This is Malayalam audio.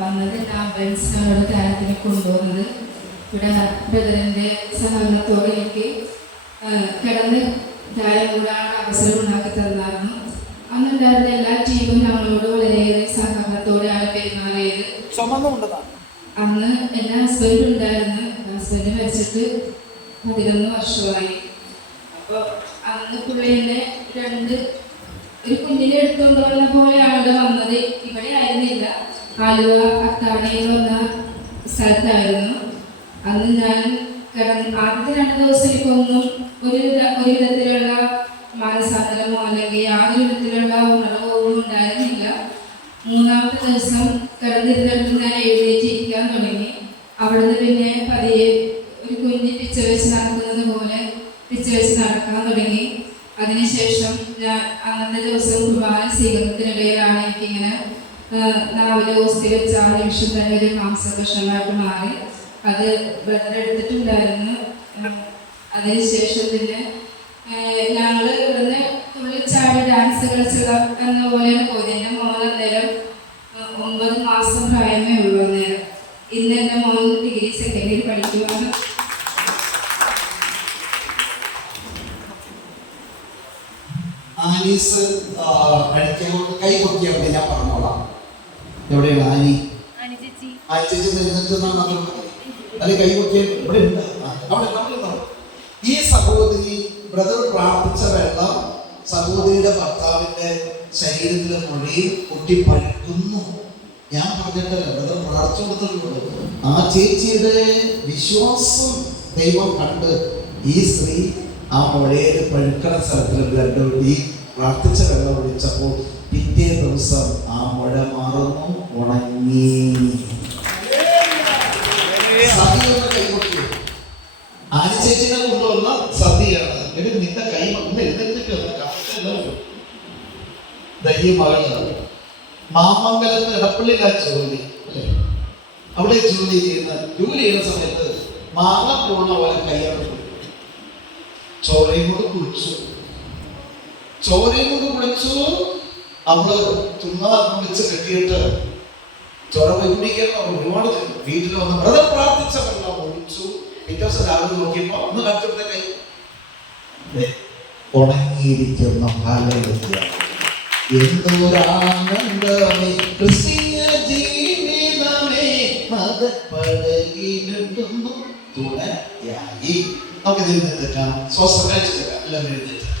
വന്നത് ആംബുലൻസിനോട് താരത്തിന് കൊണ്ടുവന്നത്. ഇവിടെ ബ്രദറിൻ്റെ സഹകരണത്തോടെ എനിക്ക് കിടന്ന് ധാരം കൂടാൻ അവസരം ഉണ്ടാക്കി തന്നായിരുന്നു. അന്നുണ്ടായിരുന്ന എല്ലാ ടീമും ഞങ്ങളോട് വളരെയേറെ സഹകരണത്തോടെയാണ് പെരുമാറിയത്. അന്ന് എൻ്റെ ഹസ്ബൻഡ് ഉണ്ടായിരുന്നു. ഹസ്ബൻഡ് മരിച്ചിട്ട് 11 വർഷമായി. അപ്പോൾ അന്ന് പുള്ളിൻ്റെ ഒരു കുഞ്ഞിനെ എടുത്തുകൊണ്ട് വന്ന പോലെയാണ് ഇവിടെ വന്നത്. ഇവിടെ ആയിരുന്നില്ല, ആലുവ അത്താണി എന്ന് പറഞ്ഞ സ്ഥലത്തായിരുന്നു. അന്ന് ഞാൻ ആദ്യത്തെ 2 ദിവസം എനിക്കൊന്നും ഒരു വിധത്തിലുള്ള മാനസാന്തരമോ അല്ലെങ്കിൽ യാതൊരു വിധത്തിലുള്ള ഉണർവോ ഒന്നും ഉണ്ടായിരുന്നില്ല. 3ാമത്തെ ദിവസം കിടന്നിരുന്നിടത്ത് ഞാൻ എഴുന്നേറ്റിരിക്കാൻ തുടങ്ങി. അവിടുന്ന് പിന്നെ പതിയെ ഒരു കുഞ്ഞ് പിച്ച വെച്ച് നടക്കുന്നത് പോലെ പിച്ച വെച്ച് നടക്കാൻ തുടങ്ങി. അതിനുശേഷം ഞാൻ അന്നത്തെ ദിവസം കുർബാന സ്വീകരണത്തിനിടയിലാണ് എനിക്കിങ്ങനെ നാവിലെ ഓസ്തി വെച്ച ആ നിമിഷം തന്നെ ഒരു മാംസകഷ്ണമായിട്ട് മാറി. അത് ബ്രദർ എടുത്തിട്ടുണ്ടായിരുന്നു. അതിനുശേഷം പിന്നെ ഞങ്ങൾ ഇവിടുന്ന് തുള്ളിച്ചാടി ഡാൻസ് കളിച്ചുള്ള എന്ന പോലെയാണ് പോയത്. എൻ്റെ മോൻ അന്നേരം 9 മാസം പ്രായമേ ഉള്ളൂ. അന്നേരം ഇന്ന് എൻ്റെ മോൻ ഡിഗ്രി 2nd ഇയർ പഠിക്കുവാണ്. ആനീസ് കൈ പൊക്കിയാൽ മതി, ഞാൻ പറഞ്ഞോളാം. എവിടെയാണ് ആനി? ചേച്ചി അല്ലെ കൈ പൊക്കിയാൽ ഇവിടെ ഉണ്ട്. ഈ സഹോദരി ബ്രദർ പ്രാർത്ഥിച്ച വെള്ളം സഹോദരിയുടെ ഭർത്താവിന്റെ ശരീരത്തിലെ മുഴയിൽ പൊട്ടിപ്പഴുക്കുന്നു. ഞാൻ പറഞ്ഞിട്ടല്ല, ബ്രദർ പ്രാർത്ഥിച്ചു കൊടുത്തിട്ടുണ്ട്. ആ ചേച്ചിയുടെ വിശ്വാസം ദൈവം കണ്ട് ഈ സ്ത്രീ ആ മുഴയിൽ പഴുക്കണ സ്ഥലത്തിൽ ബ്ലഡ് ഈ പ്രാർത്ഥിച്ച വെള്ളം ഒഴിച്ചപ്പോൾ പിറ്റേ ദിവസം ആ മുഴ മാറുന്നു, ഉണങ്ങി. സതിയുടെ കൈകൊട്ടി ആനിച്ചേച്ചിനെ കൊണ്ടുവന്ന സതിയാണ്. നിന്റെ കൈ ഒന്ന് എഴുന്നേറ്റിട്ട് മകളാണ്. മാമംഗലത്ത് ഇടപ്പള്ളിയിലാ ജോലി അല്ലേ? അവിടെ ജോലി ചെയ്യുന്ന സമയത്ത് മാങ്ങ പോണ പോലെ കയ്യാണ് ചോരയും കൊണ്ട് കുളിച്ചു. അവള് ചുമ്മാ വിളിച്ച് കെട്ടിയിട്ട് ചോര കുടിക്കാൻ ഒരുപാട് വീട്ടിൽ വന്ന് ബ്രദർ പ്രാർത്ഥിച്ച വെള്ളം ഒഴിച്ചു. പിറ്റേ ദിവസം രാവിലെ നോക്കിയപ്പോ ഒന്ന് കണ്ടിട്ട് കൈ ഉണങ്ങിയിരിക്കുന്ന എന്തൊരാനന്ദമേ ക്രിസ്തീയ ജീവിതമേ മതപ്പടകിലിടുന്നു തുണയായി. നമുക്ക് എഴുന്നേറ്റേക്കാം, ശ്വാസം കഴിച്ചേക്കാം, എല്ലാം എഴുന്നേറ്റ്